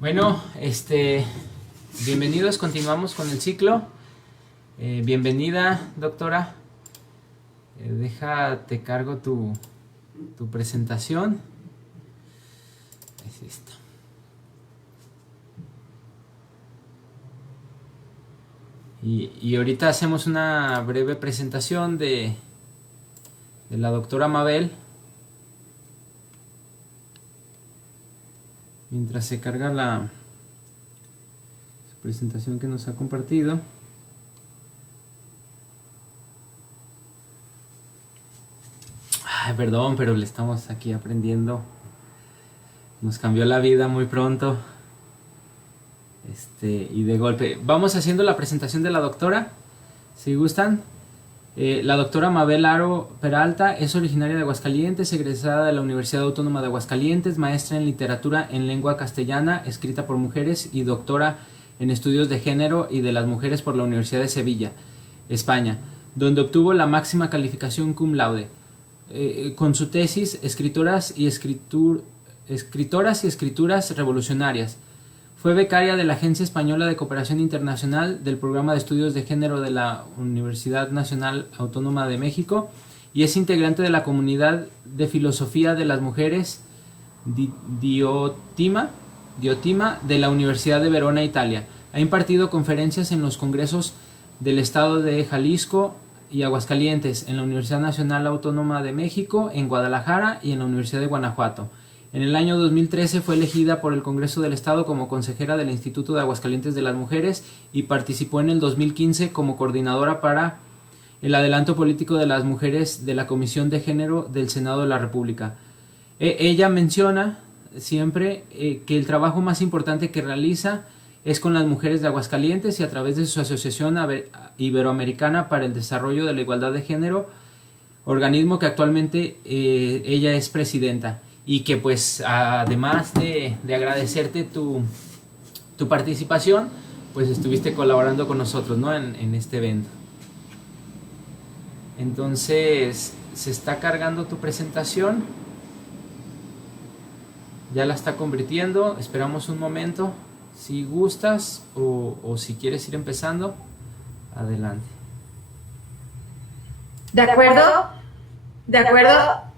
Bueno, bienvenidos, continuamos con el ciclo. Bienvenida, doctora. Déjate cargo tu presentación. Es esto. Y ahorita hacemos una breve presentación de la doctora Mabel. Mientras se carga su presentación que nos ha compartido. Ay, perdón, pero le estamos aquí aprendiendo. Nos cambió la vida muy pronto. Y de golpe. Vamos haciendo la presentación de la doctora, si gustan. La doctora Mabel Aro Peralta es originaria de Aguascalientes, egresada de la Universidad Autónoma de Aguascalientes, maestra en literatura en lengua castellana, escrita por mujeres, y doctora en estudios de género y de las mujeres por la Universidad de Sevilla, España, donde obtuvo la máxima calificación cum laude. Con su tesis Escritoras y Escrituras Revolucionarias. Fue becaria de la Agencia Española de Cooperación Internacional del Programa de Estudios de Género de la Universidad Nacional Autónoma de México y es integrante de la Comunidad de Filosofía de las Mujeres Diotima de la Universidad de Verona, Italia. Ha impartido conferencias en los congresos del Estado de Jalisco y Aguascalientes, en la Universidad Nacional Autónoma de México, en Guadalajara y en la Universidad de Guanajuato. En el año 2013 fue elegida por el Congreso del Estado como consejera del Instituto de Aguascalientes de las Mujeres y participó en el 2015 como coordinadora para el adelanto político de las mujeres de la Comisión de Género del Senado de la República. Ella menciona siempre que el trabajo más importante que realiza es con las mujeres de Aguascalientes y a través de su Asociación Iberoamericana para el Desarrollo de la Igualdad de Género, organismo que actualmente ella es presidenta. Y que pues además de agradecerte tu participación, pues estuviste colaborando con nosotros, ¿no? en este evento. Entonces se está cargando tu presentación. Ya la está convirtiendo. Esperamos un momento. Si gustas o si quieres ir empezando, adelante. De acuerdo.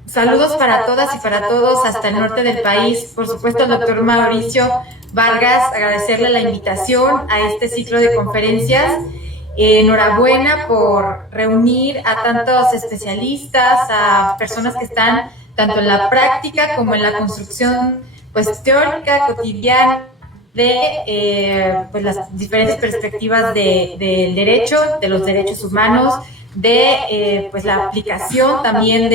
Saludos para todas y para todos hasta el norte del país. Por supuesto, al doctor Mauricio Vargas, agradecerle la invitación a este ciclo de conferencias. Enhorabuena por reunir a tantos especialistas, a personas que están tanto en la práctica como en la construcción pues, teórica, cotidiana de pues, las diferentes perspectivas del derecho, de los derechos humanos, de pues la aplicación también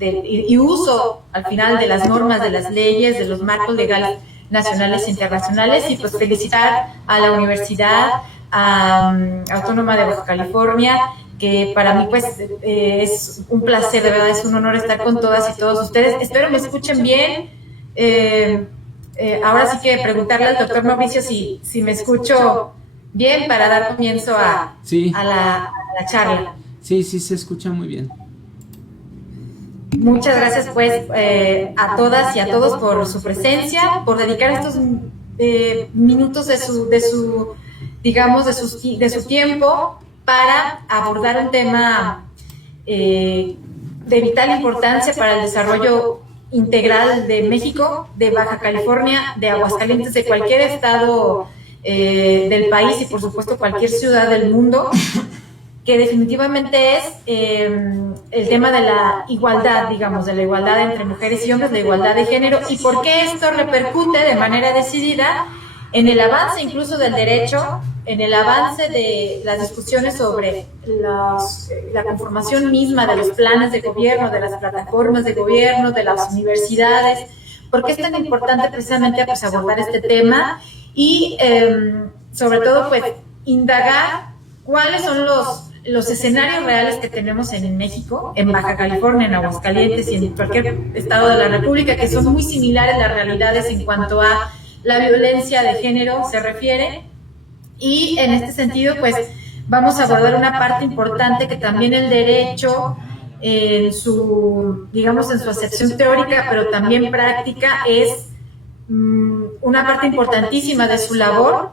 y uso al final de las normas, de las leyes, de los marcos legales nacionales e internacionales, y pues felicitar a la Universidad Autónoma de Baja California, que para mí pues es un placer, de verdad es un honor estar con todas y todos ustedes. Espero me escuchen bien. Ahora sí que preguntarle al doctor Mauricio si me escucho bien para dar comienzo a la charla. Sí, se escucha muy bien. Muchas gracias pues a todas y a todos por su presencia, por dedicar estos minutos de su tiempo para abordar un tema de vital importancia para el desarrollo integral de México, de Baja California, de Aguascalientes, de cualquier estado del país y por supuesto cualquier ciudad del mundo, que definitivamente es el tema de la igualdad, digamos, de la igualdad entre mujeres y hombres, la igualdad de género, y por qué esto repercute de manera decidida en el avance incluso del derecho, en el avance de las discusiones sobre la conformación misma de los planes de gobierno, de las plataformas de gobierno, de las universidades. ¿Por qué es tan importante precisamente pues, abordar este tema? Y sobre todo, pues, indagar cuáles son los escenarios reales que tenemos en México, en Baja California, en Aguascalientes y en cualquier estado de la República, que son muy similares las realidades en cuanto a la violencia de género se refiere. Y en este sentido, pues, vamos a abordar una parte importante que también el derecho, en su acepción teórica, pero también práctica, es una parte importantísima de su labor,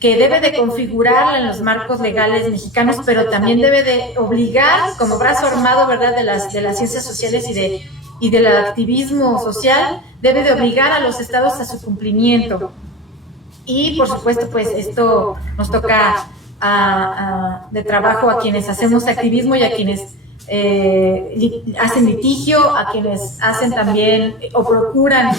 que debe de configurarla en los marcos legales mexicanos, pero también debe de obligar, como brazo armado, ¿verdad?, de las ciencias sociales y del activismo social, debe de obligar a los estados a su cumplimiento. Y, por supuesto, pues esto nos toca de trabajo a quienes hacemos activismo y a quienes hacen litigio, a quienes hacen también o procuran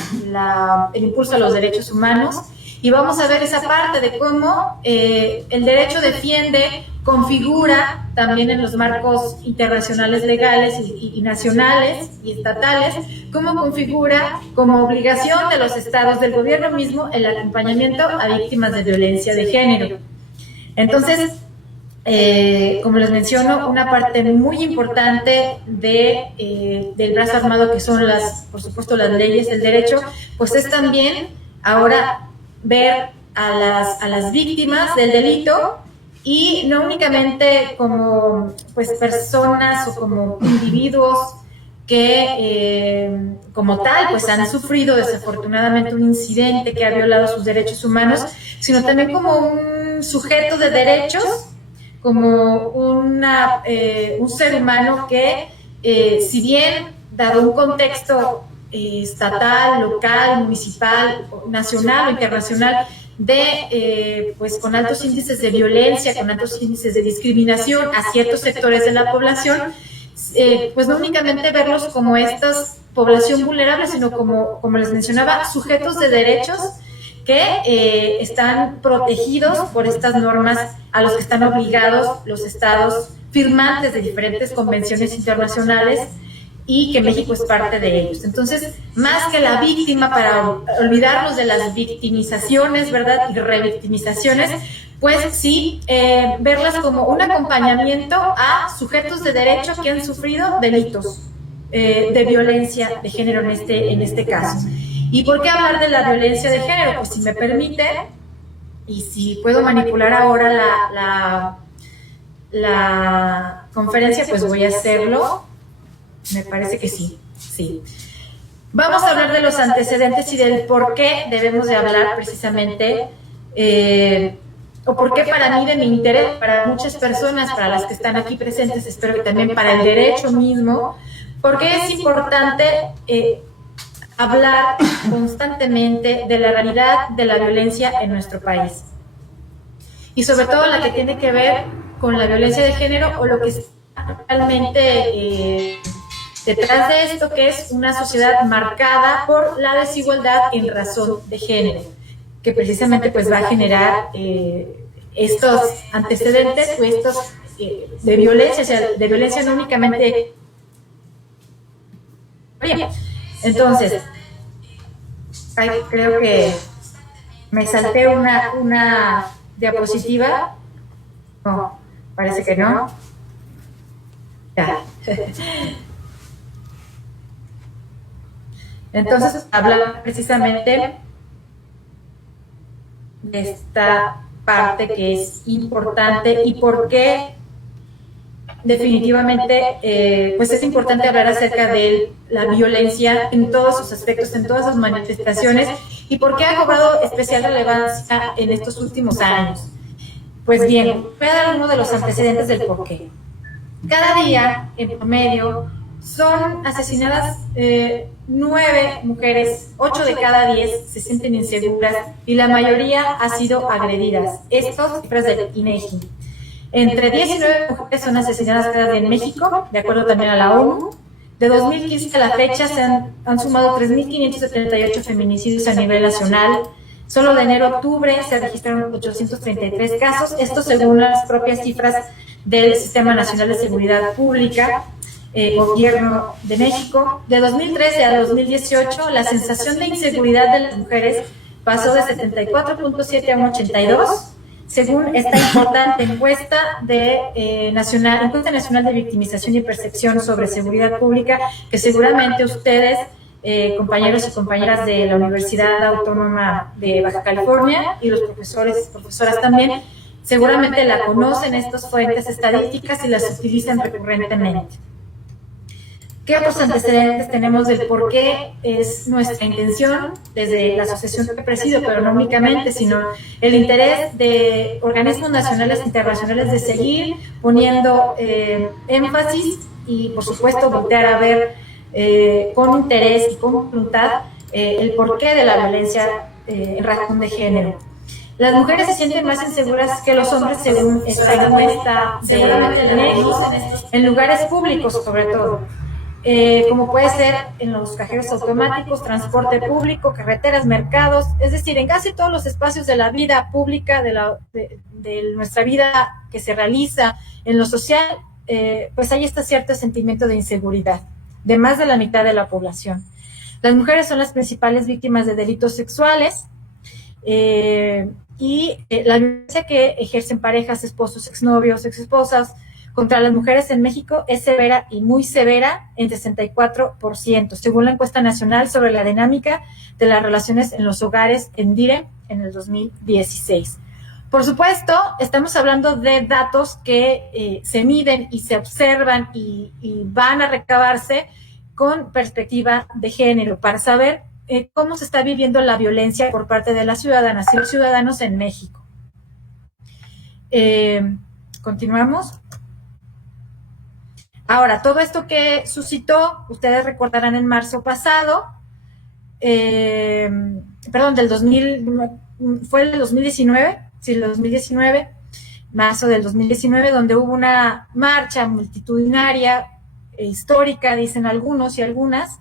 el impulso a los derechos humanos. Y vamos a ver esa parte de cómo el derecho defiende, configura también en los marcos internacionales legales y nacionales y estatales, cómo configura como obligación de los estados, del gobierno mismo, el acompañamiento a víctimas de violencia de género. Entonces, como les menciono, una parte muy importante del brazo armado, que son por supuesto, las leyes, el derecho, pues es también ahora ver a las víctimas del delito, y no únicamente como pues personas o como individuos que como tal pues han sufrido desafortunadamente un incidente que ha violado sus derechos humanos, sino también como un sujeto de derechos, como un ser humano que si bien, dado un contexto estatal, local, municipal, nacional o internacional, pues con altos índices de violencia, con altos índices de discriminación a ciertos sectores de la población, pues no únicamente verlos como esta población vulnerable, sino como les mencionaba, sujetos de derechos que están protegidos por estas normas a los que están obligados los estados firmantes de diferentes convenciones internacionales, y que México es parte de ellos. Entonces, más que la víctima, para olvidarnos de las victimizaciones, ¿verdad?, y revictimizaciones, pues sí, verlas como un acompañamiento a sujetos de derecho que han sufrido delitos de violencia de género en este caso. ¿Y por qué hablar de la violencia de género? Pues si me permite, y si puedo manipular ahora la conferencia, pues voy a hacerlo. Me parece que sí. Vamos a hablar de los antecedentes y del por qué debemos de hablar precisamente, o por qué para mí de mi interés, para muchas personas, para las que están aquí presentes, espero que también para el derecho mismo, porque es importante hablar constantemente de la realidad de la violencia en nuestro país. Y sobre todo la que tiene que ver con la violencia de género, o lo que es realmente detrás de esto, que es una sociedad marcada por la desigualdad en razón de género, que precisamente pues va a generar estos antecedentes o estos de violencia, o sea, de violencia no únicamente. Entonces, creo que me salté una diapositiva. No, parece que no. Ya. Entonces, hablar precisamente de esta parte que es importante y por qué definitivamente pues es importante hablar acerca de la violencia en todos sus aspectos, en todas sus manifestaciones, y por qué ha cobrado especial relevancia en estos últimos años. Pues bien, voy a dar uno de los antecedentes del por qué. Cada día, en promedio, son asesinadas 9 mujeres, 8 de cada 10 se sienten inseguras y la mayoría ha sido agredidas. Estas cifras del INEGI. Entre 10 y 9 mujeres son asesinadas cada día en México, de acuerdo también a la ONU. De 2015 a la fecha se han sumado 3.578 feminicidios a nivel nacional. Solo de enero a octubre se registraron 833 casos, esto según las propias cifras del Sistema Nacional de Seguridad Pública, Gobierno de México. De 2013 a 2018, la sensación de inseguridad de las mujeres pasó de 74.7 a un 82, según esta importante encuesta nacional de victimización y percepción sobre seguridad pública, que seguramente ustedes, compañeros y compañeras de la Universidad Autónoma de Baja California, y los profesores y profesoras también, seguramente la conocen, estas fuentes estadísticas, y las utilizan recurrentemente. ¿Qué otros antecedentes tenemos del por qué es nuestra intención desde la asociación que presido, pero no únicamente, sino el interés de organismos nacionales e internacionales de seguir poniendo énfasis y, por supuesto, voltear a ver con interés y con voluntad el porqué de la violencia en razón de género? Las mujeres se sienten más inseguras que los hombres según esta encuesta de México, en lugares públicos sobre todo. Como puede ser en los cajeros automáticos, transporte público, carreteras, mercados, es decir, en casi todos los espacios de la vida pública, de nuestra vida que se realiza en lo social, pues hay este cierto sentimiento de inseguridad de más de la mitad de la población. Las mujeres son las principales víctimas de delitos sexuales y la violencia que ejercen parejas, esposos, exnovios, exesposas contra las mujeres en México es severa y muy severa en 64%, según la encuesta nacional sobre la dinámica de las relaciones en los hogares en DIRE en el 2016. Por supuesto, estamos hablando de datos que se miden y se observan y van a recabarse con perspectiva de género para saber cómo se está viviendo la violencia por parte de las ciudadanas y los ciudadanos en México. Continuamos. Ahora, todo esto que suscitó, ustedes recordarán en marzo pasado, del 2000, fue el 2019, sí, el 2019, marzo del 2019, donde hubo una marcha multitudinaria, histórica, dicen algunos y algunas,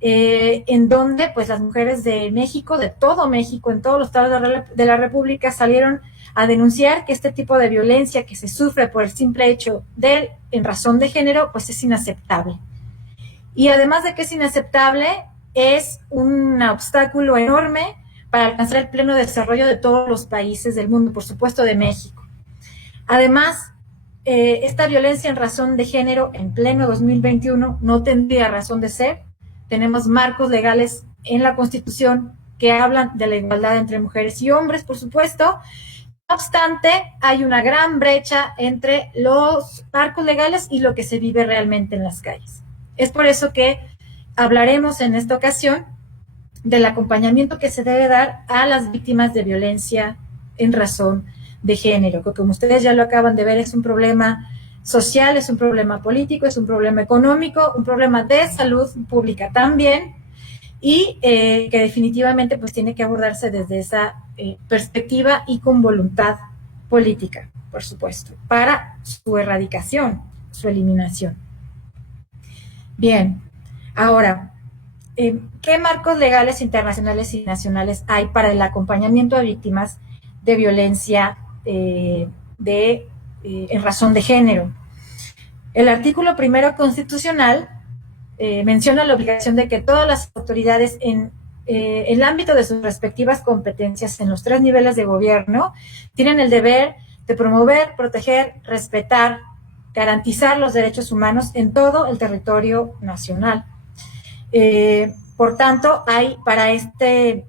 en donde pues las mujeres de México, de todo México, en todos los estados de la República, salieron a denunciar que este tipo de violencia que se sufre por el simple hecho en razón de género, pues es inaceptable. Y además de que es inaceptable, es un obstáculo enorme para alcanzar el pleno desarrollo de todos los países del mundo, por supuesto de México. Además, esta violencia en razón de género en pleno 2021 no tendría razón de ser. Tenemos marcos legales en la Constitución que hablan de la igualdad entre mujeres y hombres, por supuesto. No obstante, hay una gran brecha entre los marcos legales y lo que se vive realmente en las calles. Es por eso que hablaremos en esta ocasión del acompañamiento que se debe dar a las víctimas de violencia en razón de género, que como ustedes ya lo acaban de ver, es un problema social, es un problema político, es un problema económico, un problema de salud pública también, y que definitivamente pues tiene que abordarse desde esa perspectiva y con voluntad política, por supuesto, para su erradicación, su eliminación. Bien, ahora, ¿qué marcos legales internacionales y nacionales hay para el acompañamiento a víctimas de violencia en razón de género? El artículo primero constitucional menciona la obligación de que todas las autoridades en el ámbito de sus respectivas competencias en los 3 niveles de gobierno tienen el deber de promover, proteger, respetar, garantizar los derechos humanos en todo el territorio nacional. Por tanto, hay para este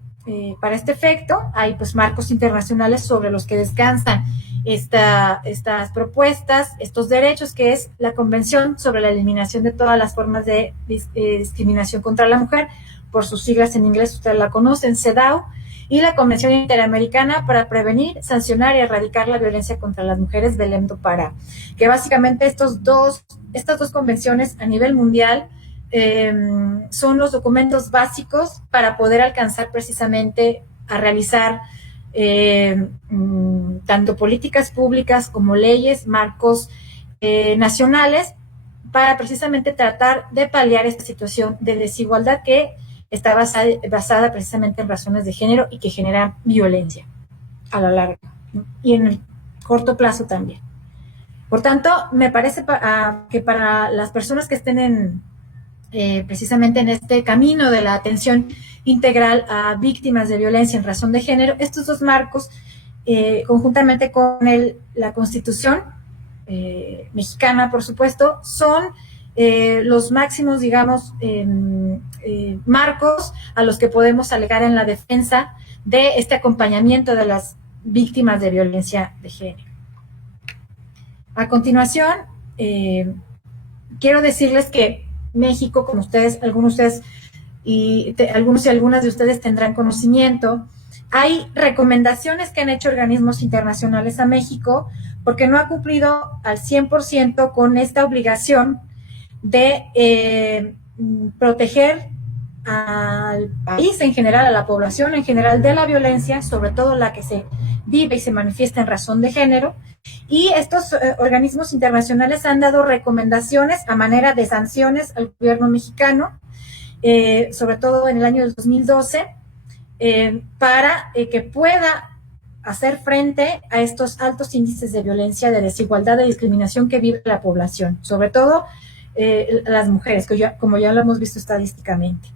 efecto, hay pues marcos internacionales sobre los que descansan estas propuestas, estos derechos, que es la Convención sobre la Eliminación de todas las formas de discriminación contra la mujer, por sus siglas en inglés, ustedes la conocen, CEDAW, y la Convención Interamericana para Prevenir, Sancionar y Erradicar la Violencia contra las Mujeres, Belém do Pará, que básicamente estas dos convenciones a nivel mundial son los documentos básicos para poder alcanzar precisamente a realizar tanto políticas públicas como leyes, marcos nacionales, para precisamente tratar de paliar esta situación de desigualdad que está basada precisamente en razones de género y que genera violencia a la larga, ¿no? Y en el corto plazo también. Por tanto, me parece que para las personas que estén precisamente en este camino de la atención integral a víctimas de violencia en razón de género, estos dos marcos, conjuntamente con la Constitución mexicana, por supuesto, son los máximos, digamos, marcos a los que podemos alegar en la defensa de este acompañamiento de las víctimas de violencia de género. A continuación, quiero decirles que México, como ustedes, algunos de ustedes algunos y algunas de ustedes tendrán conocimiento, hay recomendaciones que han hecho organismos internacionales a México porque no ha cumplido al 100% con esta obligación de proteger al país en general, a la población en general de la violencia, sobre todo la que se vive y se manifiesta en razón de género. Y estos organismos internacionales han dado recomendaciones a manera de sanciones al gobierno mexicano, sobre todo en el año 2012, para que pueda hacer frente a estos altos índices de violencia, de desigualdad, de discriminación que vive la población, sobre todo las mujeres, como ya lo hemos visto estadísticamente.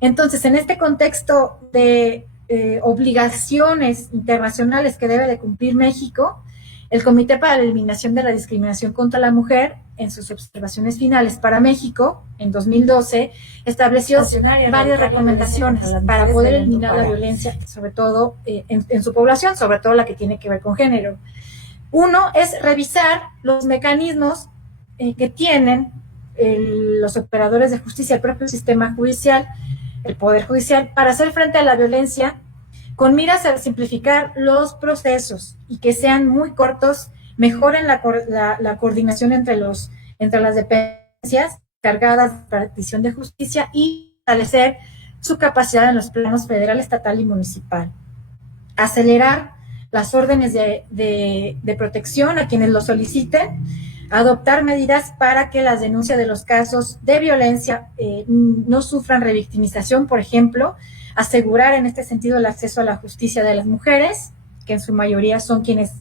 Entonces, en este contexto de obligaciones internacionales que debe de cumplir México, el Comité para la Eliminación de la Discriminación contra la Mujer, en sus observaciones finales para México, en 2012, estableció varias recomendaciones para poder eliminar la violencia, sobre todo en su población, sobre todo la que tiene que ver con género. Uno es revisar los mecanismos que tienen los operadores de justicia, el propio sistema judicial, el Poder Judicial, para hacer frente a la violencia con miras a simplificar los procesos y que sean muy cortos, mejoren la coordinación entre las dependencias cargadas de partición de justicia y fortalecer su capacidad en los planos federal, estatal y municipal. Acelerar las órdenes de protección a quienes lo soliciten, adoptar medidas para que las denuncias de los casos de violencia no sufran revictimización, por ejemplo, asegurar en este sentido el acceso a la justicia de las mujeres, que en su mayoría son quienes,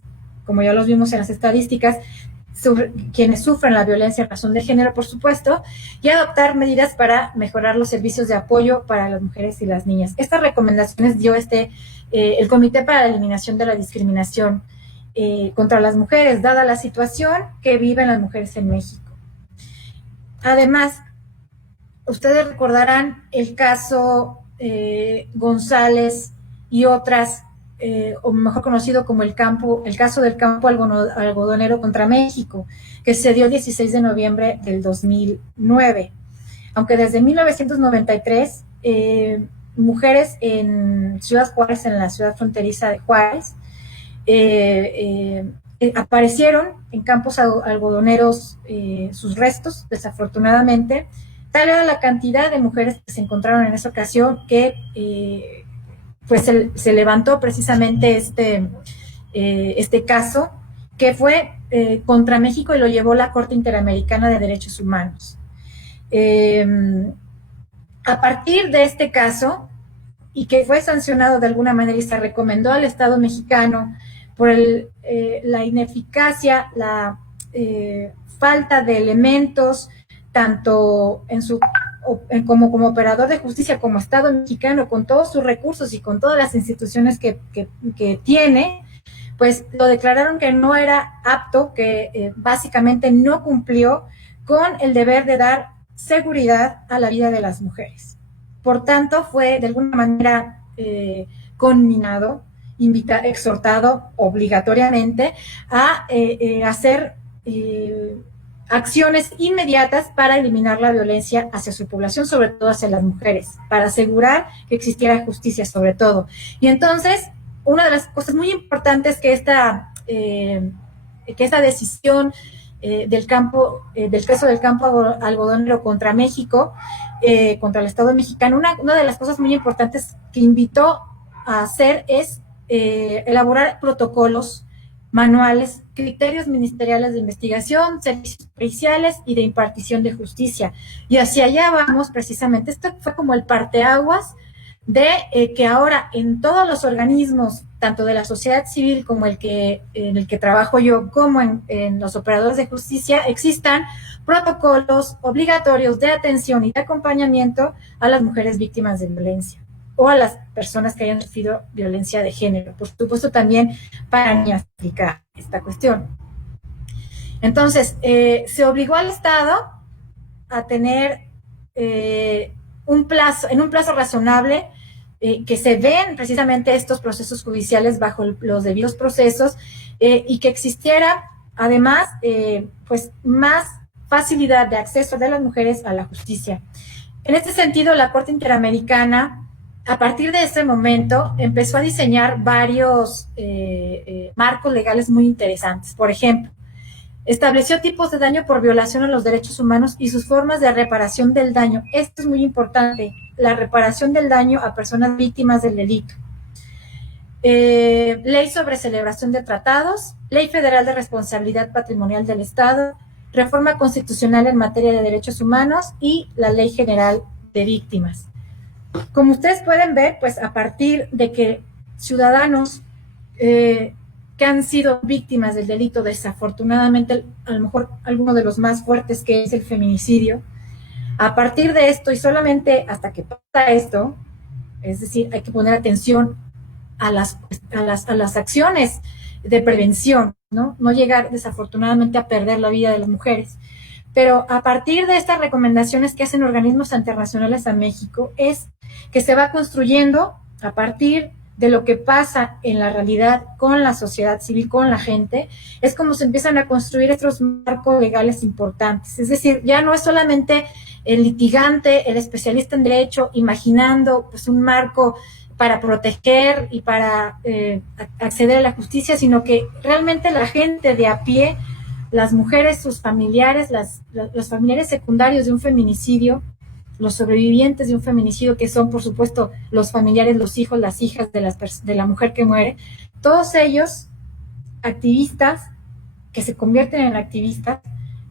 como ya los vimos en las estadísticas, quienes sufren la violencia en razón de género, por supuesto, y adoptar medidas para mejorar los servicios de apoyo para las mujeres y las niñas. Estas recomendaciones dio el Comité para la Eliminación de la Discriminación contra las mujeres, dada la situación que viven las mujeres en México. Además, ustedes recordarán el caso González y otras, o mejor conocido como el caso del campo algodonero contra México, que se dio el 16 de noviembre del 2009. Aunque desde 1993, mujeres en Ciudad Juárez, en la ciudad fronteriza de Juárez, aparecieron en campos algodoneros sus restos, desafortunadamente. Tal era la cantidad de mujeres que se encontraron en esa ocasión que pues se levantó precisamente este caso, que fue contra México y lo llevó la Corte Interamericana de Derechos Humanos. A partir de este caso, y que fue sancionado de alguna manera y se recomendó al Estado mexicano por la ineficacia, la falta de elementos, tanto como operador de justicia, como Estado mexicano, con todos sus recursos y con todas las instituciones que tiene, pues lo declararon que no era apto, que básicamente no cumplió con el deber de dar seguridad a la vida de las mujeres. Por tanto, fue de alguna manera conminado, exhortado obligatoriamente a hacer acciones inmediatas para eliminar la violencia hacia su población, sobre todo hacia las mujeres, para asegurar que existiera justicia sobre todo. Y entonces, una de las cosas muy importantes que esta decisión del caso del campo algodonero contra México, contra el Estado mexicano, una de las cosas muy importantes que invitó a hacer es elaborar protocolos, manuales, criterios ministeriales de investigación, servicios periciales y de impartición de justicia. Y hacia allá vamos precisamente. Esto fue como el parteaguas de que ahora en todos los organismos, tanto de la sociedad civil como en el que trabajo yo, como en los operadores de justicia, existan protocolos obligatorios de atención y de acompañamiento a las mujeres víctimas de violencia o a las personas que hayan sufrido violencia de género. Por supuesto, también para aplicar esta cuestión. Entonces, se obligó al Estado a tener en un plazo razonable, que se den precisamente estos procesos judiciales bajo los debidos procesos, y que existiera, además, pues más facilidad de acceso de las mujeres a la justicia. En este sentido, la Corte Interamericana, a partir de ese momento, empezó a diseñar varios marcos legales muy interesantes. Por ejemplo, estableció tipos de daño por violación a los derechos humanos y sus formas de reparación del daño. Esto es muy importante, la reparación del daño a personas víctimas del delito. Ley sobre celebración de tratados, Ley Federal de Responsabilidad Patrimonial del Estado, reforma constitucional en materia de derechos humanos y la Ley General de Víctimas. Como ustedes pueden ver, pues a partir de que ciudadanos que han sido víctimas del delito, desafortunadamente, a lo mejor alguno de los más fuertes, que es el feminicidio, a partir de esto y solamente hasta que pasa esto, es decir, hay que poner atención a las acciones de prevención, ¿no? No llegar desafortunadamente a perder la vida de las mujeres. Pero a partir de estas recomendaciones que hacen organismos internacionales a México, es que se va construyendo a partir de lo que pasa en la realidad con la sociedad civil, con la gente, es como se empiezan a construir estos marcos legales importantes. Es decir, ya no es solamente el litigante, el especialista en derecho, imaginando pues un marco para proteger y para acceder a la justicia, sino que realmente la gente de a pie, las mujeres, sus familiares, los familiares secundarios de un feminicidio, los sobrevivientes de un feminicidio, que son, por supuesto, los familiares, los hijos, las hijas de la mujer que muere, todos ellos, activistas, que se convierten en activistas,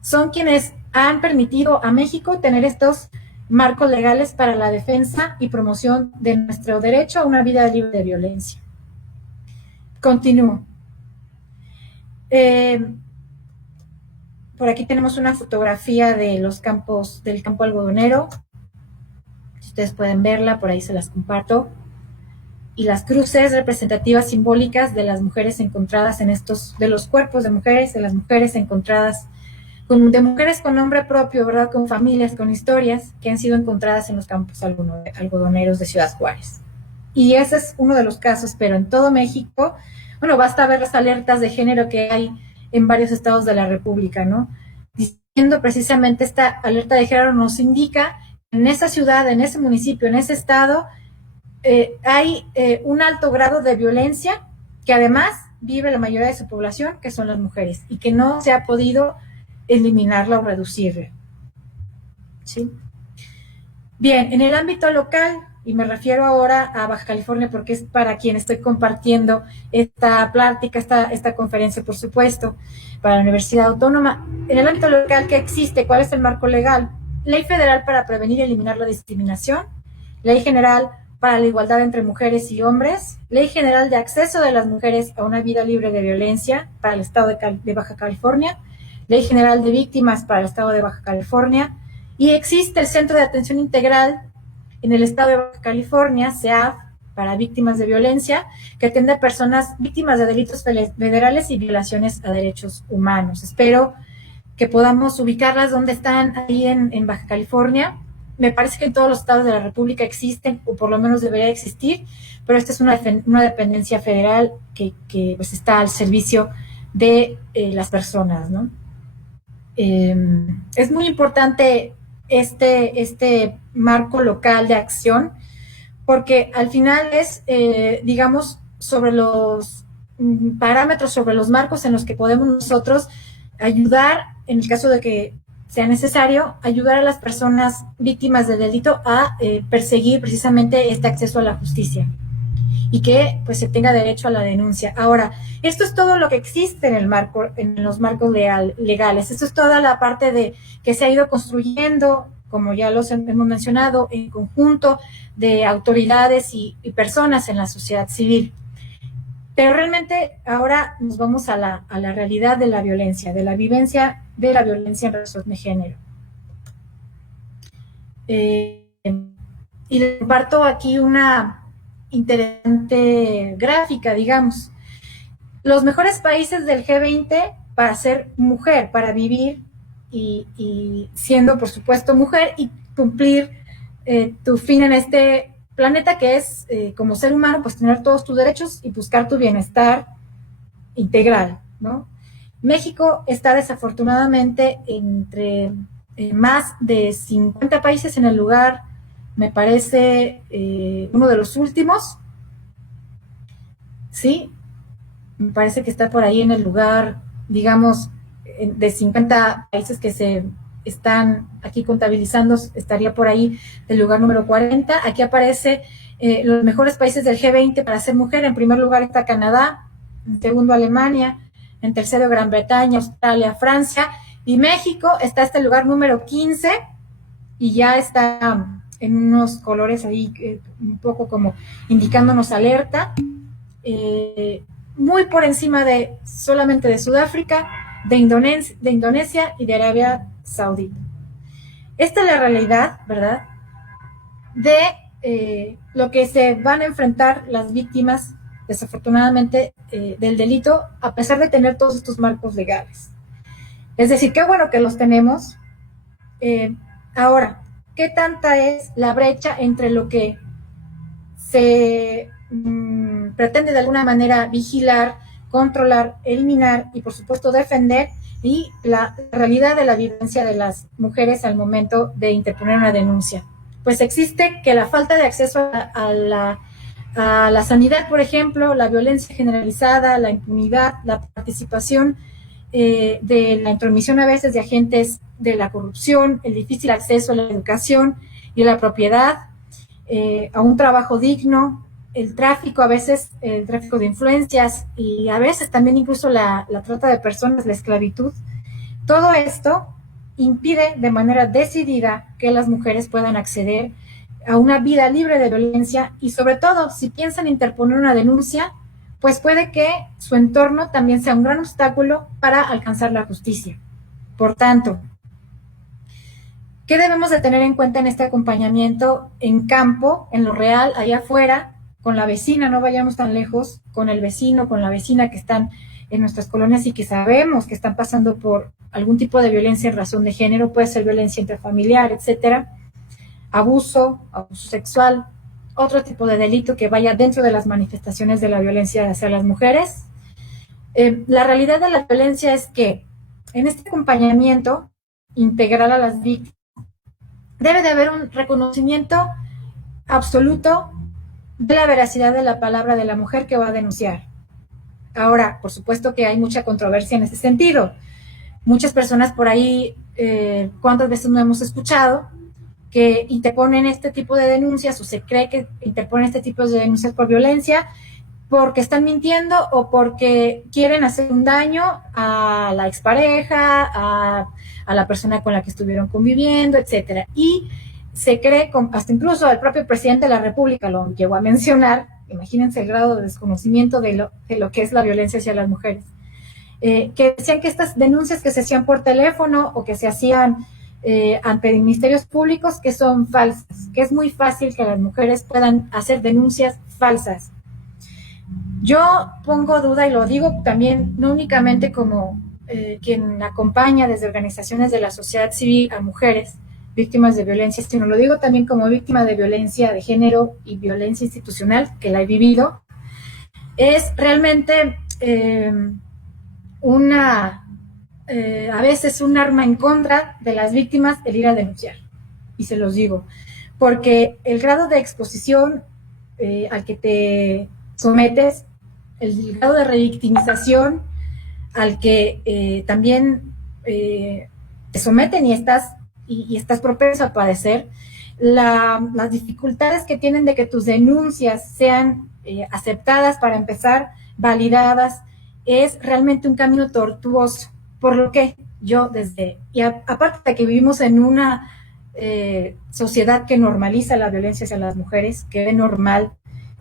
son quienes han permitido a México tener estos marcos legales para la defensa y promoción de nuestro derecho a una vida libre de violencia. Continúo. Por aquí tenemos una fotografía de los campos, del campo algodonero. Ustedes pueden verla, por ahí se las comparto. Y las cruces representativas simbólicas de las mujeres encontradas en estos, de los cuerpos de mujeres, de las mujeres encontradas, de mujeres con nombre propio, ¿verdad? Con familias, con historias que han sido encontradas en los campos algodoneros de Ciudad Juárez. Y ese es uno de los casos, pero en todo México, bueno, basta ver las alertas de género que hay en varios estados de la República, ¿no? Diciendo precisamente esta alerta de género nos indica en esa ciudad, en ese municipio, en ese estado, hay un alto grado de violencia que además vive la mayoría de su población, que son las mujeres, y que no se ha podido eliminarla o reducirla. ¿Sí? Bien, en el ámbito local, y me refiero ahora a Baja California porque es para quien estoy compartiendo esta plática, esta conferencia, por supuesto, para la Universidad Autónoma. En el ámbito local, ¿qué existe? ¿Cuál es el marco legal? Ley Federal para prevenir y eliminar la discriminación, Ley General para la igualdad entre mujeres y hombres, Ley General de acceso de las mujeres a una vida libre de violencia para el estado de Baja California, Ley General de Víctimas para el estado de Baja California, y existe el Centro de Atención Integral en el estado de Baja California, CEAF, para víctimas de violencia, que atiende a personas víctimas de delitos federales y violaciones a derechos humanos. Espero que podamos ubicarlas donde están ahí en Baja California. Me parece que en todos los estados de la República existen, o por lo menos debería existir, pero esta es una dependencia federal que pues está al servicio de las personas, ¿no? Es muy importante este marco local de acción, porque al final es, digamos, sobre los parámetros, sobre los marcos en los que podemos nosotros ayudar, en el caso de que sea necesario, ayudar a las personas víctimas del delito a perseguir precisamente este acceso a la justicia y que pues se tenga derecho a la denuncia. Ahora, esto es todo lo que existe en los marcos legales. Esto es toda la parte de que se ha ido construyendo, como ya los hemos mencionado, en conjunto de autoridades y personas en la sociedad civil. Pero realmente ahora nos vamos a la realidad de la violencia, de la vivencia de la violencia en razón de género. Y les comparto aquí una interesante gráfica, digamos. Los mejores países del G20 para ser mujer, para vivir y siendo, por supuesto, mujer y cumplir tu fin en este planeta, que es, como ser humano, pues tener todos tus derechos y buscar tu bienestar integral, ¿no? México está desafortunadamente entre más de 50 países en el lugar, me parece, uno de los últimos, ¿sí? Me parece que está por ahí en el lugar, digamos, de 50 países que se están aquí contabilizando, estaría por ahí el lugar número 40. Aquí aparece los mejores países del G20 para ser mujer. En primer lugar está Canadá, en segundo Alemania, en tercero Gran Bretaña, Australia, Francia, y México está este lugar número 15 y ya está en unos colores ahí un poco como indicándonos alerta. Muy por encima de solamente de Sudáfrica, de Indonesia y de Arabia Saudita. Esta es la realidad, ¿verdad?, de lo que se van a enfrentar las víctimas, desafortunadamente, del delito, a pesar de tener todos estos marcos legales. Es decir, qué bueno que los tenemos. Ahora, ¿qué tanta es la brecha entre lo que se pretende de alguna manera vigilar, controlar, eliminar y por supuesto defender, y la realidad de la vivencia de las mujeres al momento de interponer una denuncia? Pues existe que la falta de acceso a la sanidad, por ejemplo, la violencia generalizada, la impunidad, la participación de la intromisión a veces de agentes de la corrupción, el difícil acceso a la educación y a la propiedad, a un trabajo digno, el tráfico, a veces el tráfico de influencias y a veces también incluso la trata de personas, la esclavitud. Todo esto impide de manera decidida que las mujeres puedan acceder a una vida libre de violencia y sobre todo si piensan interponer una denuncia, pues puede que su entorno también sea un gran obstáculo para alcanzar la justicia. Por tanto, ¿qué debemos de tener en cuenta en este acompañamiento en campo, en lo real, allá afuera, con la vecina? No vayamos tan lejos, con el vecino, con la vecina que están en nuestras colonias y que sabemos que están pasando por algún tipo de violencia en razón de género, puede ser violencia intrafamiliar, etcétera, abuso sexual, otro tipo de delito que vaya dentro de las manifestaciones de la violencia hacia las mujeres. La realidad de la violencia es que en este acompañamiento integral a las víctimas debe de haber un reconocimiento absoluto de la veracidad de la palabra de la mujer que va a denunciar. Ahora, por supuesto que hay mucha controversia en ese sentido. Muchas personas por ahí, ¿cuántas veces no hemos escuchado que interponen este tipo de denuncias o se cree que interponen este tipo de denuncias por violencia porque están mintiendo o porque quieren hacer un daño a la expareja, a la persona con la que estuvieron conviviendo, etcétera? Y se cree, hasta incluso el propio presidente de la República lo llegó a mencionar, imagínense el grado de desconocimiento de lo que es la violencia hacia las mujeres, que decían que estas denuncias que se hacían por teléfono o que se hacían ante ministerios públicos, que son falsas, que es muy fácil que las mujeres puedan hacer denuncias falsas. Yo pongo duda, y lo digo también no únicamente como quien acompaña desde organizaciones de la sociedad civil a mujeres víctimas de violencia, sino lo digo también como víctima de violencia de género y violencia institucional, que la he vivido. Es realmente a veces un arma en contra de las víctimas el ir a denunciar, y se los digo, porque el grado de exposición al que te sometes, el grado de revictimización al que también te someten y estás propenso a padecer, las dificultades que tienen de que tus denuncias sean aceptadas, para empezar, validadas, es realmente un camino tortuoso, por lo que yo aparte de que vivimos en una sociedad que normaliza la violencia hacia las mujeres, que ve normal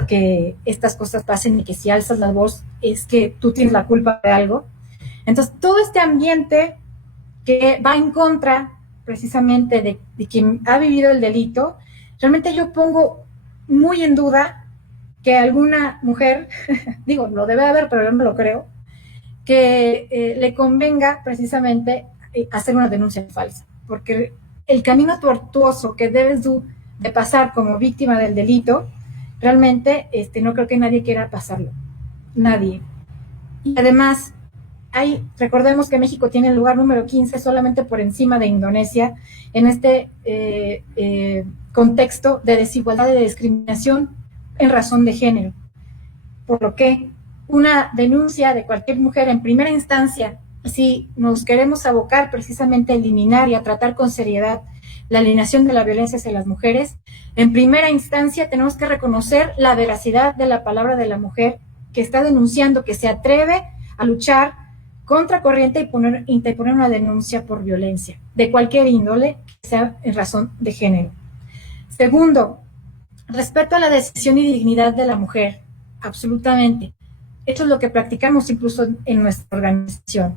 que estas cosas pasen y que si alzas la voz es que tú tienes la culpa de algo. Entonces, todo este ambiente que va en contra precisamente de quien ha vivido el delito, realmente yo pongo muy en duda que alguna mujer, digo, lo debe haber, pero yo no lo creo, que le convenga precisamente hacer una denuncia falsa, porque el camino tortuoso que debes tú de pasar como víctima del delito, realmente no creo que nadie quiera pasarlo, nadie. Y además, recordemos que México tiene el lugar número 15, solamente por encima de Indonesia, en este contexto de desigualdad y de discriminación en razón de género. Por lo que una denuncia de cualquier mujer en primera instancia, si nos queremos abocar precisamente a eliminar y a tratar con seriedad la eliminación de la violencia hacia las mujeres, en primera instancia tenemos que reconocer la veracidad de la palabra de la mujer que está denunciando, que se atreve a luchar contra corriente y interponer una denuncia por violencia de cualquier índole, que sea en razón de género. Segundo, respeto a la decisión y dignidad de la mujer, absolutamente. Esto es lo que practicamos incluso en nuestra organización.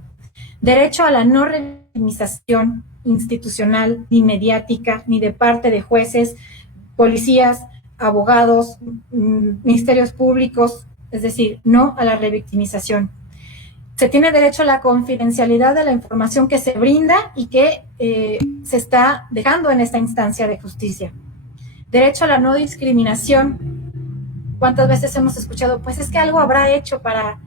Derecho a la no revictimización institucional, ni mediática, ni de parte de jueces, policías, abogados, ministerios públicos, es decir, no a la revictimización. Se tiene derecho a la confidencialidad de la información que se brinda y que se está dejando en esta instancia de justicia. Derecho a la no discriminación. ¿Cuántas veces hemos escuchado? Pues es que algo habrá hecho para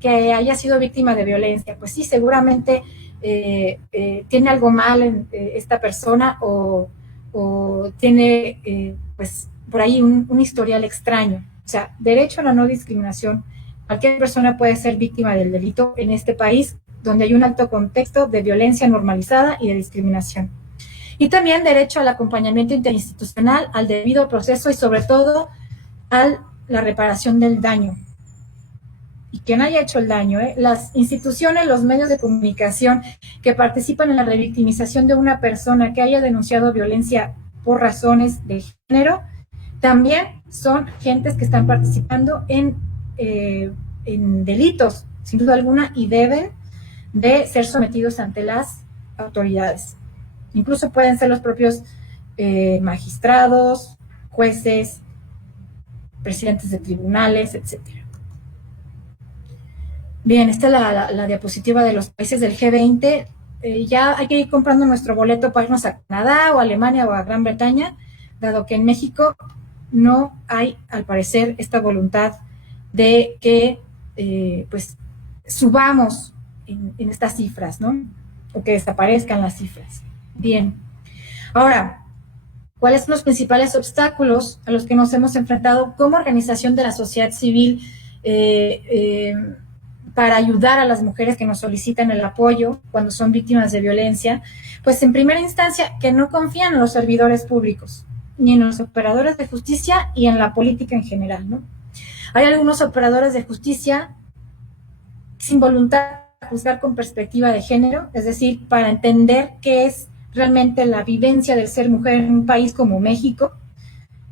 que haya sido víctima de violencia. Pues sí, seguramente tiene algo mal en esta persona o tiene pues por ahí un historial extraño. O sea, derecho a la no discriminación. Cualquier persona puede ser víctima del delito en este país donde hay un alto contexto de violencia normalizada y de discriminación. Y también derecho al acompañamiento interinstitucional, al debido proceso y sobre todo a la reparación del daño. Y quien haya hecho el daño, las instituciones, los medios de comunicación que participan en la revictimización de una persona que haya denunciado violencia por razones de género, también son gentes que están participando en delitos, sin duda alguna, y deben de ser sometidos ante las autoridades. Incluso pueden ser los propios magistrados, jueces, presidentes de tribunales, etcétera. Bien, esta es la diapositiva de los países del G20. Ya hay que ir comprando nuestro boleto para irnos a Canadá o a Alemania o a Gran Bretaña, dado que en México no hay, al parecer, esta voluntad de que pues subamos en estas cifras, ¿no? O que desaparezcan las cifras. Bien. Ahora, ¿cuáles son los principales obstáculos a los que nos hemos enfrentado como organización de la sociedad civil para ayudar a las mujeres que nos solicitan el apoyo cuando son víctimas de violencia? Pues en primera instancia, que no confían en los servidores públicos, ni en los operadores de justicia y en la política en general, ¿no? Hay algunos operadores de justicia sin voluntad de juzgar con perspectiva de género, es decir, para entender qué es realmente la vivencia del ser mujer en un país como México,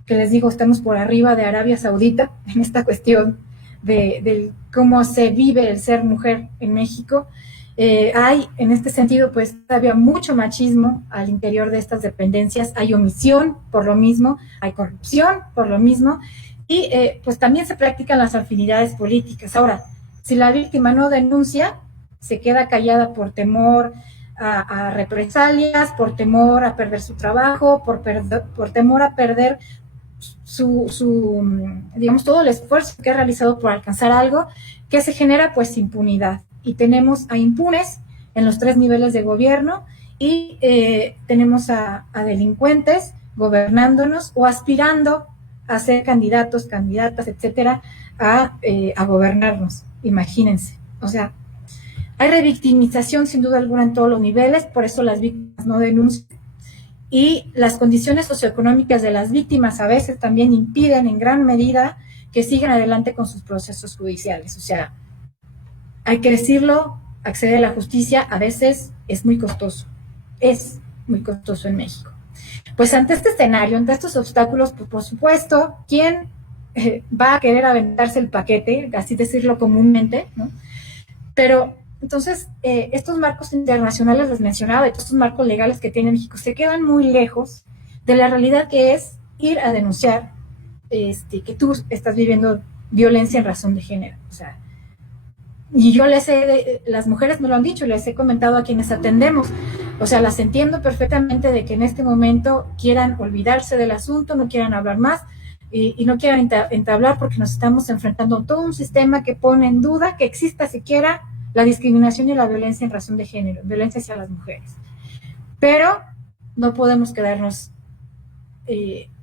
que les digo, estamos por arriba de Arabia Saudita en esta cuestión de cómo se vive el ser mujer en México. Hay, en este sentido, pues todavía mucho machismo al interior de estas dependencias, hay omisión por lo mismo, hay corrupción por lo mismo, y pues también se practican las afinidades políticas. Ahora, si la víctima no denuncia, se queda callada por temor a represalias, por temor a perder su trabajo, por temor a perder digamos, todo el esfuerzo que ha realizado por alcanzar algo, que se genera pues impunidad. Y tenemos a impunes en los 3 niveles de gobierno y tenemos a delincuentes gobernándonos o aspirando a ser candidatos, candidatas, etcétera, a gobernarnos. Imagínense. O sea, hay revictimización sin duda alguna en todos los niveles, por eso las víctimas no denuncian. Y las condiciones socioeconómicas de las víctimas a veces también impiden en gran medida que sigan adelante con sus procesos judiciales. O sea, hay que decirlo, acceder a la justicia a veces es muy costoso en México. Pues ante este escenario, ante estos obstáculos, pues por supuesto, ¿quién va a querer aventarse el paquete, así decirlo comúnmente, ¿no? Pero entonces, estos marcos internacionales, les mencionaba, estos marcos legales que tiene México, se quedan muy lejos de la realidad que es ir a denunciar que tú estás viviendo violencia en razón de género. O sea, y yo las mujeres me lo han dicho, les he comentado a quienes atendemos, o sea, las entiendo perfectamente de que en este momento quieran olvidarse del asunto, no quieran hablar más y no quieran entablar porque nos estamos enfrentando a todo un sistema que pone en duda que exista siquiera la discriminación y la violencia en razón de género, violencia hacia las mujeres. Pero no podemos quedarnos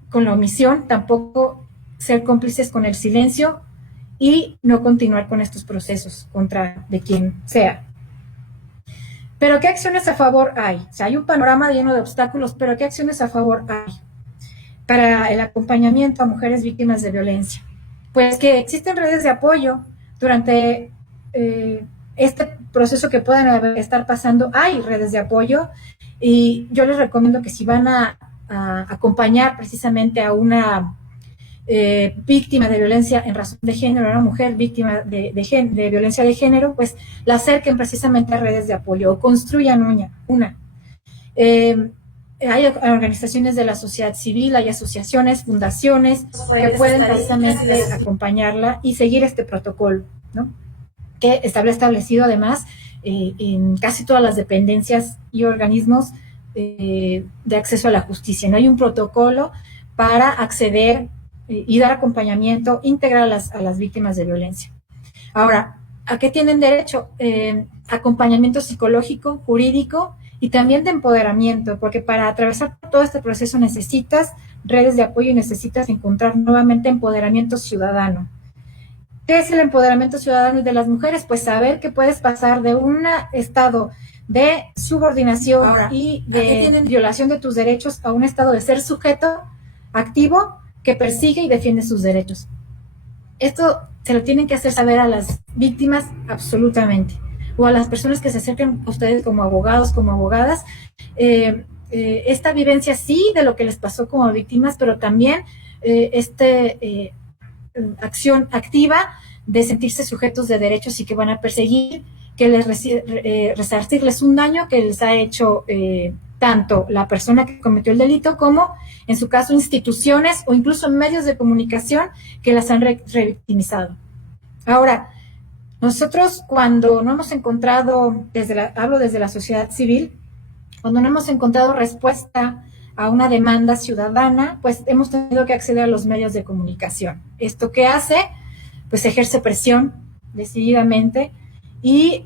con la omisión, tampoco ser cómplices con el silencio y no continuar con estos procesos contra de quien sea. Pero ¿qué acciones a favor hay? O sea, hay un panorama lleno de obstáculos, pero ¿qué acciones a favor hay para el acompañamiento a mujeres víctimas de violencia? Pues que existen redes de apoyo durante este proceso que puedan estar pasando. Hay redes de apoyo y yo les recomiendo que si van a acompañar precisamente a una víctima de violencia en razón de género, a una mujer víctima de violencia de género, pues la acerquen precisamente a redes de apoyo o construyan una. Hay organizaciones de la sociedad civil, hay asociaciones, fundaciones que pueden precisamente acompañarla y seguir este protocolo, ¿no? Que está establecido además en casi todas las dependencias y organismos de acceso a la justicia. No hay un protocolo para acceder y dar acompañamiento integral a las víctimas de violencia. Ahora, ¿a qué tienen derecho? Acompañamiento psicológico, jurídico y también de empoderamiento, porque para atravesar todo este proceso necesitas redes de apoyo y necesitas encontrar nuevamente empoderamiento ciudadano. ¿Qué es el empoderamiento ciudadano de las mujeres? Pues saber que puedes pasar de un estado de subordinación y de violación de tus derechos a un estado de ser sujeto activo que persigue y defiende sus derechos. Esto se lo tienen que hacer saber a las víctimas absolutamente, o a las personas que se acercan a ustedes como abogados, como abogadas. Esta vivencia sí de lo que les pasó como víctimas, pero también acción activa de sentirse sujetos de derechos y que van a perseguir, que les resarcirles un daño que les ha hecho tanto la persona que cometió el delito como, en su caso, instituciones o incluso medios de comunicación que las han revictimizado. Ahora, nosotros cuando no hemos encontrado, hablo desde la sociedad civil, cuando no hemos encontrado respuesta a una demanda ciudadana, pues hemos tenido que acceder a los medios de comunicación. ¿Esto qué hace? Pues ejerce presión decididamente y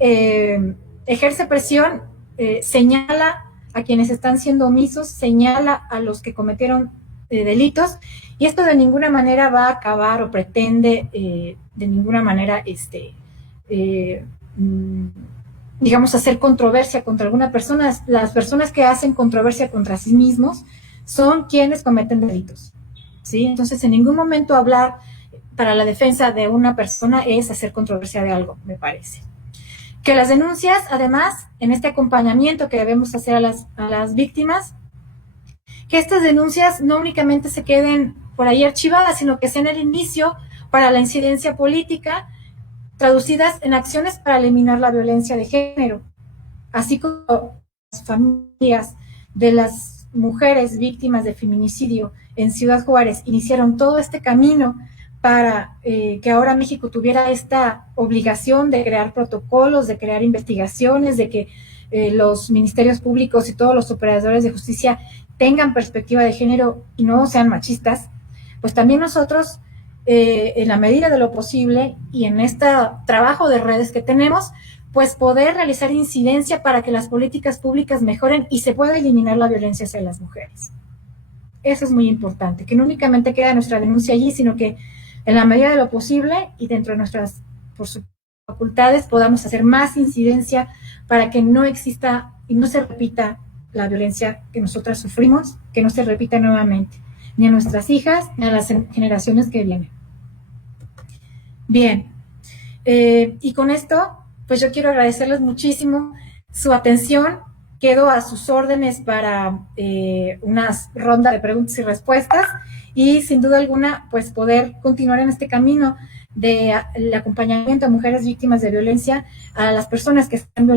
ejerce presión, señala a quienes están siendo omisos, señala a los que cometieron delitos, y esto de ninguna manera va a acabar o pretende de ninguna manera digamos, hacer controversia contra alguna persona. Las personas que hacen controversia contra sí mismos son quienes cometen delitos, ¿sí? Entonces, en ningún momento hablar para la defensa de una persona es hacer controversia de algo, me parece. Que las denuncias, además, en este acompañamiento que debemos hacer a las víctimas, que estas denuncias no únicamente se queden por ahí archivadas, sino que sean el inicio para la incidencia política, traducidas en acciones para eliminar la violencia de género, así como las familias de las mujeres víctimas de feminicidio en Ciudad Juárez iniciaron todo este camino para que ahora México tuviera esta obligación de crear protocolos, de crear investigaciones, de que los ministerios públicos y todos los operadores de justicia tengan perspectiva de género y no sean machistas, pues también nosotros, en la medida de lo posible y en este trabajo de redes que tenemos, pues poder realizar incidencia para que las políticas públicas mejoren y se pueda eliminar la violencia hacia las mujeres. Eso es muy importante, que no únicamente queda nuestra denuncia allí, sino que en la medida de lo posible y dentro de nuestras facultades podamos hacer más incidencia para que no exista y no se repita la violencia que nosotras sufrimos, que no se repita nuevamente, ni a nuestras hijas, ni a las generaciones que vienen. Bien, y con esto, pues yo quiero agradecerles muchísimo su atención. Quedo a sus órdenes para una ronda de preguntas y respuestas y sin duda alguna pues poder continuar en este camino del acompañamiento a mujeres víctimas de violencia, a las personas que están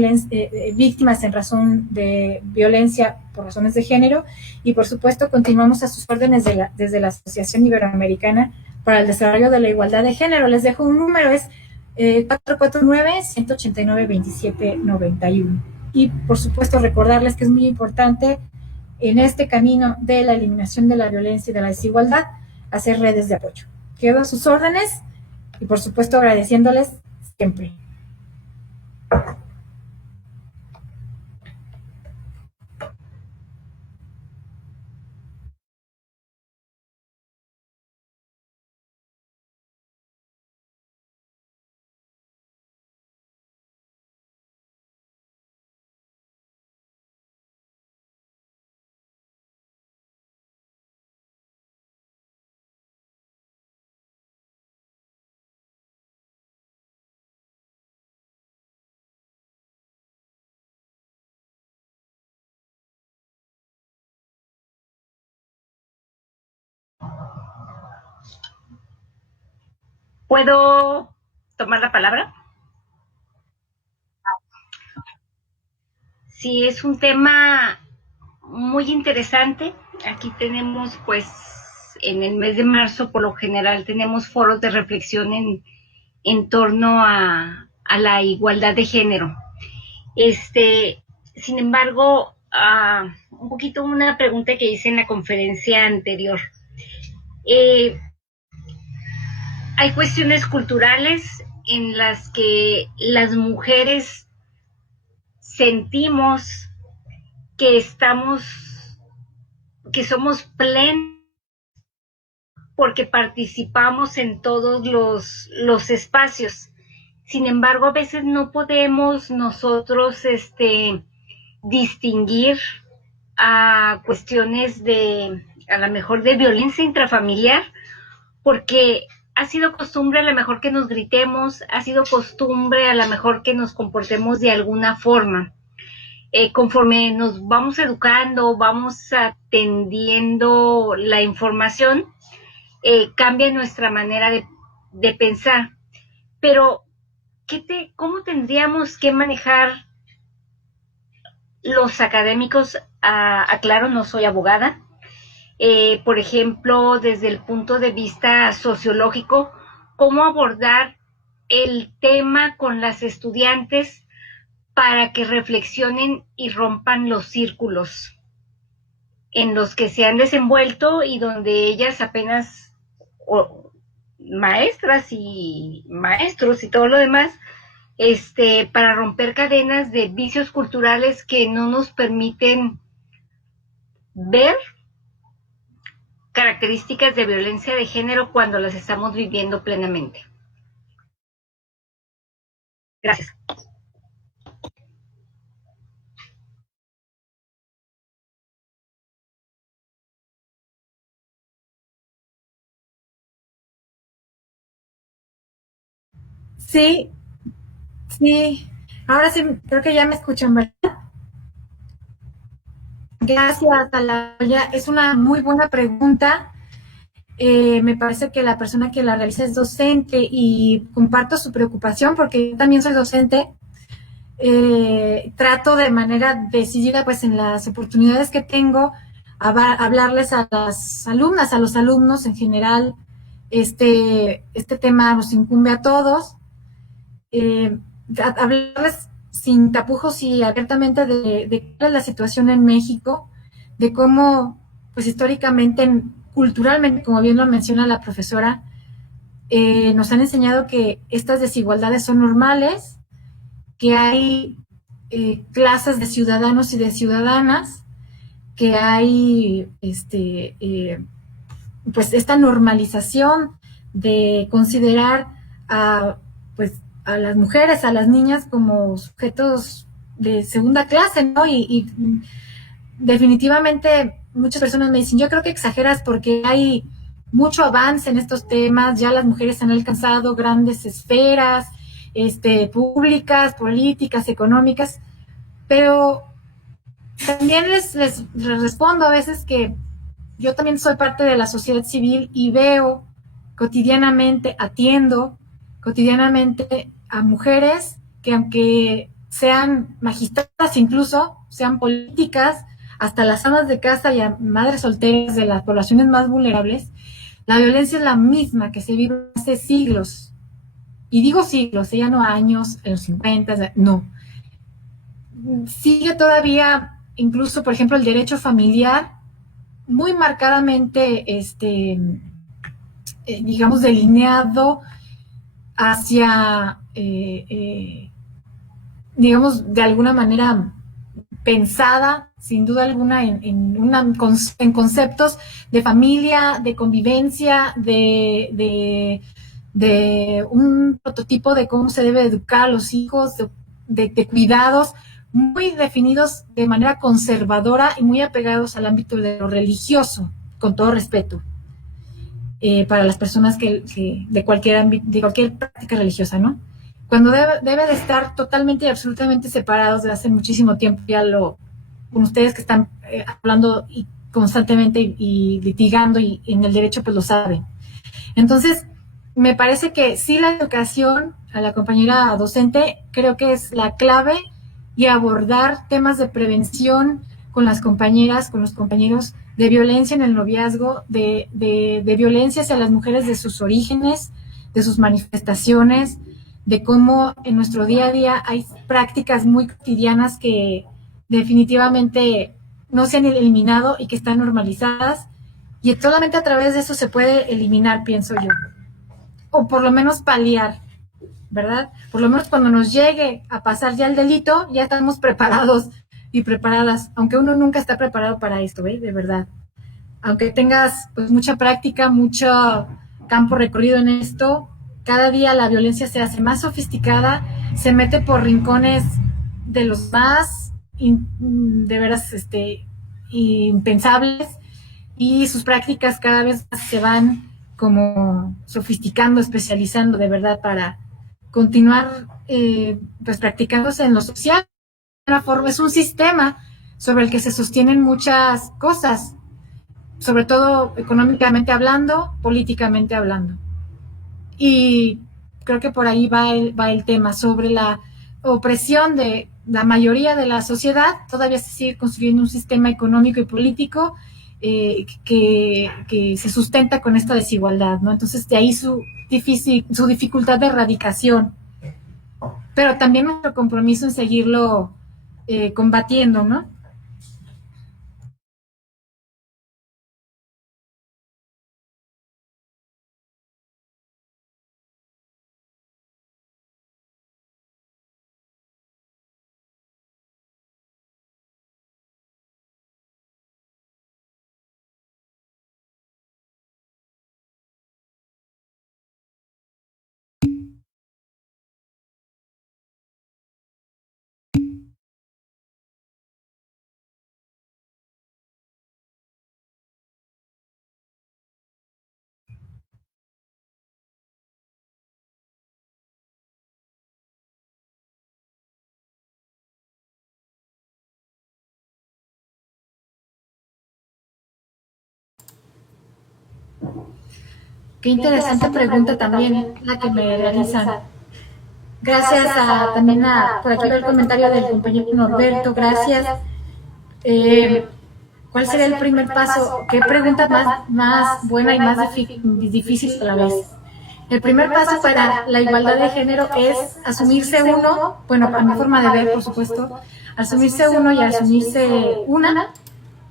víctimas en razón de violencia por razones de género, y por supuesto continuamos a sus órdenes desde la Asociación Iberoamericana para el Desarrollo de la Igualdad de Género. Les dejo un número, es 449-189-2791. Y por supuesto recordarles que es muy importante en este camino de la eliminación de la violencia y de la desigualdad hacer redes de apoyo. Quedo a sus órdenes y por supuesto agradeciéndoles siempre. ¿Puedo tomar la palabra? Sí, es un tema muy interesante. Aquí tenemos, pues, en el mes de marzo, por lo general, tenemos foros de reflexión en torno a la igualdad de género. Sin embargo, un poquito una pregunta que hice en la conferencia anterior. Eh, Hay cuestiones culturales en las que las mujeres sentimos que estamos, que somos plenas porque participamos en todos los espacios. Sin embargo, a veces no podemos nosotros distinguir a cuestiones a lo mejor de violencia intrafamiliar, porque ha sido costumbre a lo mejor que nos gritemos, ha sido costumbre a lo mejor que nos comportemos de alguna forma. Conforme nos vamos educando, vamos atendiendo la información, cambia nuestra manera de pensar. Pero, ¿cómo tendríamos que manejar los académicos? Aclaro, no soy abogada. Por ejemplo, desde el punto de vista sociológico, cómo abordar el tema con las estudiantes para que reflexionen y rompan los círculos en los que se han desenvuelto y donde ellas apenas, maestras y maestros y todo lo demás, para romper cadenas de vicios culturales que no nos permiten ver características de violencia de género cuando las estamos viviendo plenamente. Gracias. Sí, sí. Ahora sí, creo que ya me escuchan, ¿verdad? Gracias, Talaya. Es una muy buena pregunta. Me parece que la persona que la realiza es docente y comparto su preocupación porque yo también soy docente. Trato de manera decidida, pues en las oportunidades que tengo, hablarles a las alumnas, a los alumnos en general. Este tema nos incumbe a todos. Hablarles sin tapujos y abiertamente de cuál es la situación en México, de cómo, pues históricamente, culturalmente, como bien lo menciona la profesora, nos han enseñado que estas desigualdades son normales, que hay clases de ciudadanos y de ciudadanas, que hay pues esta normalización de considerar a, pues, a las mujeres, a las niñas como sujetos de segunda clase, ¿no? Y definitivamente muchas personas me dicen, yo creo que exageras porque hay mucho avance en estos temas, ya las mujeres han alcanzado grandes esferas públicas, políticas, económicas, pero también les respondo a veces que yo también soy parte de la sociedad civil y veo cotidianamente, atiendo cotidianamente a mujeres que aunque sean magistradas incluso, sean políticas, hasta las amas de casa y a madres solteras de las poblaciones más vulnerables, la violencia es la misma que se vive hace siglos. Y digo siglos, ya no años, en los 50, no. Sigue todavía, incluso, por ejemplo, el derecho familiar, muy marcadamente, digamos, delineado hacia, digamos, de alguna manera pensada, sin duda alguna, en conceptos de familia, de convivencia, de un prototipo de cómo se debe educar a los hijos, de cuidados, muy definidos de manera conservadora y muy apegados al ámbito de lo religioso, con todo respeto, para las personas que de cualquier ámbito, de cualquier práctica religiosa, ¿no? Cuando debe de estar totalmente y absolutamente separados de hace muchísimo tiempo, ya con ustedes que están hablando y constantemente y litigando y en el derecho pues lo saben. Entonces, me parece que sí, la educación a la compañera docente creo que es la clave, y abordar temas de prevención con las compañeras, con los compañeros, de violencia en el noviazgo, de violencia hacia las mujeres, de sus orígenes, de sus manifestaciones, de cómo en nuestro día a día hay prácticas muy cotidianas que definitivamente no se han eliminado y que están normalizadas, y solamente a través de eso se puede eliminar, pienso yo, o por lo menos paliar, ¿verdad? Por lo menos cuando nos llegue a pasar ya el delito, ya estamos preparados y preparadas, aunque uno nunca está preparado para esto, ¿eh? De verdad. Aunque tengas pues mucha práctica, mucho campo recorrido en esto, cada día la violencia se hace más sofisticada, se mete por rincones de los más, de veras, impensables, y sus prácticas cada vez más se van como sofisticando, especializando de verdad para continuar pues practicándose en lo social. Una forma, es un sistema sobre el que se sostienen muchas cosas, sobre todo económicamente hablando, políticamente hablando. Y creo que por ahí va el tema, sobre la opresión de la mayoría de la sociedad. Todavía se sigue construyendo un sistema económico y político que se sustenta con esta desigualdad, ¿no? Entonces, de ahí su dificultad de erradicación, pero también nuestro compromiso en seguirlo combatiendo, ¿no? Qué interesante pregunta también la que me realizan. Gracias también por aquí el comentario del compañero Norberto, gracias. ¿Cuál sería el primer paso? ¿Qué pregunta más buena y más difícil a la vez? El primer paso para la igualdad de género es asumirse uno, bueno, a mi forma de ver, por supuesto, asumirse uno y asumirse una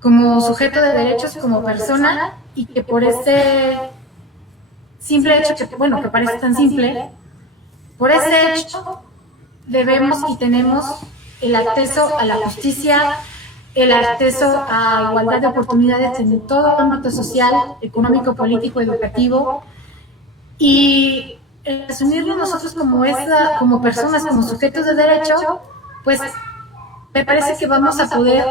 como sujeto de derechos, como persona, y que por ese simple hecho, que bueno, que parece tan simple, por ese hecho debemos y tenemos el acceso a la justicia, el acceso a igualdad de oportunidades en todo ámbito social, económico, político, educativo, y asumirlo nosotros como personas, como sujetos de derecho, pues me parece que vamos a poder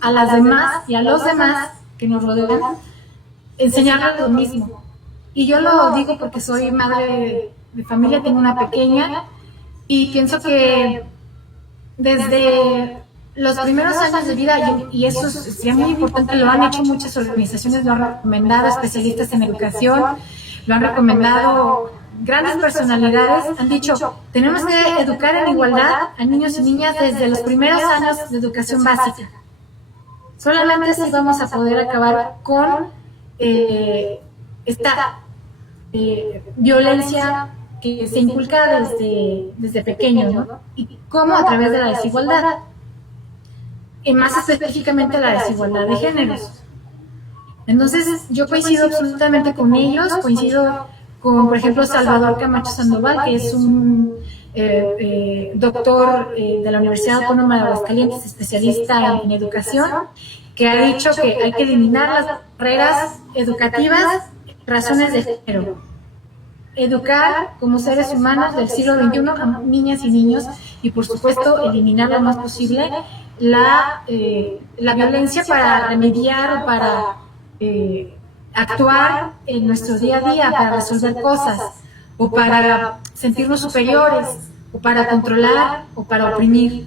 a las demás y a los demás que nos rodean enseñarles lo mismo. Y yo lo digo porque soy madre de familia, tengo una pequeña, y pienso que desde los primeros años de vida, y eso sería muy importante, lo han hecho muchas organizaciones, lo han recomendado especialistas en educación, lo han recomendado grandes personalidades, han dicho, tenemos que educar en igualdad a niños y niñas desde los primeros años de educación básica. Solamente así vamos a poder acabar con esta violencia que se inculca desde pequeños, ¿no? Y cómo a través de la desigualdad, y más específicamente la desigualdad de géneros. Entonces, yo coincido absolutamente con ellos, coincido con, por ejemplo, Salvador Camacho Sandoval, que es un doctor de la Universidad Autónoma de Aguascalientes, especialista en educación, que ha dicho que hay que eliminar las barreras educativas, razones de género. Educar como seres humanos del siglo XXI a niñas y niños, y por supuesto eliminar lo más posible la violencia para remediar o para actuar en nuestro día a día, para resolver cosas, o para sentirnos superiores, o para controlar, o para oprimir.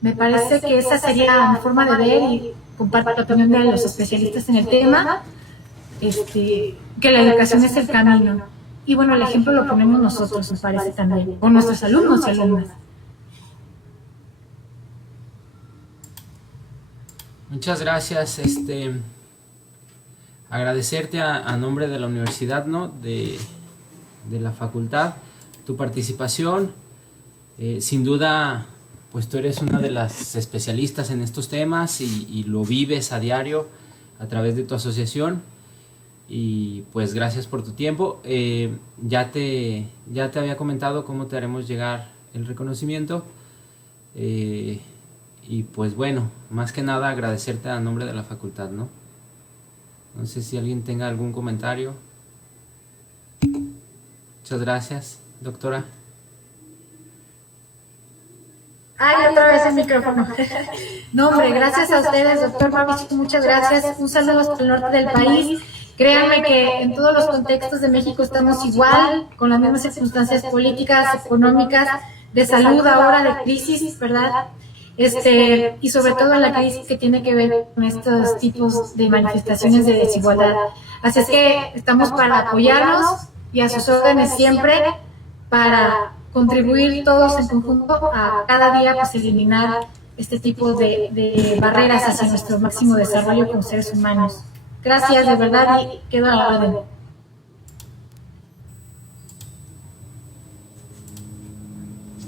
Me parece que esa sería mi forma de ver, y comparto la opinión de los especialistas en el tema. que la educación es el camino. Y bueno, el ejemplo lo ponemos nosotros, me parece también, con nuestros alumnos y alumnas. Muchas gracias. Agradecerte a nombre de la universidad, ¿no? De la facultad, tu participación. Sin duda, pues tú eres una de las especialistas en estos temas y lo vives a diario a través de tu asociación. Y pues gracias por tu tiempo. Ya te había comentado cómo te haremos llegar el reconocimiento. Y pues bueno, más que nada agradecerte a nombre de la facultad, ¿no? No sé si alguien tenga algún comentario. Muchas gracias, doctora. Ay, otra vez el micrófono. No, hombre, gracias a ustedes, doctor Mauricio, muchas gracias. Un saludo hasta el norte del país. Créanme que en todos los contextos de México estamos igual, con las mismas circunstancias políticas, económicas, de salud ahora, de crisis, ¿verdad? Y sobre todo en la crisis que tiene que ver con estos tipos de manifestaciones de desigualdad. Así es que estamos para apoyarnos y a sus órdenes siempre, para contribuir todos en conjunto a cada día pues eliminar este tipo de barreras hacia nuestro máximo desarrollo como seres humanos. Gracias, de verdad, y quedo a la orden.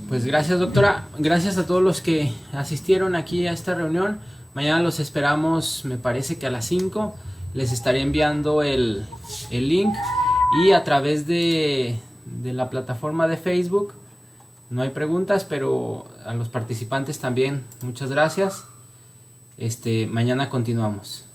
Pues gracias, doctora. Gracias a todos los que asistieron aquí a esta reunión. Mañana los esperamos, me parece que a las 5. Les estaré enviando el link. Y a través de la plataforma de Facebook. No hay preguntas, pero a los participantes también. Muchas gracias. Mañana continuamos.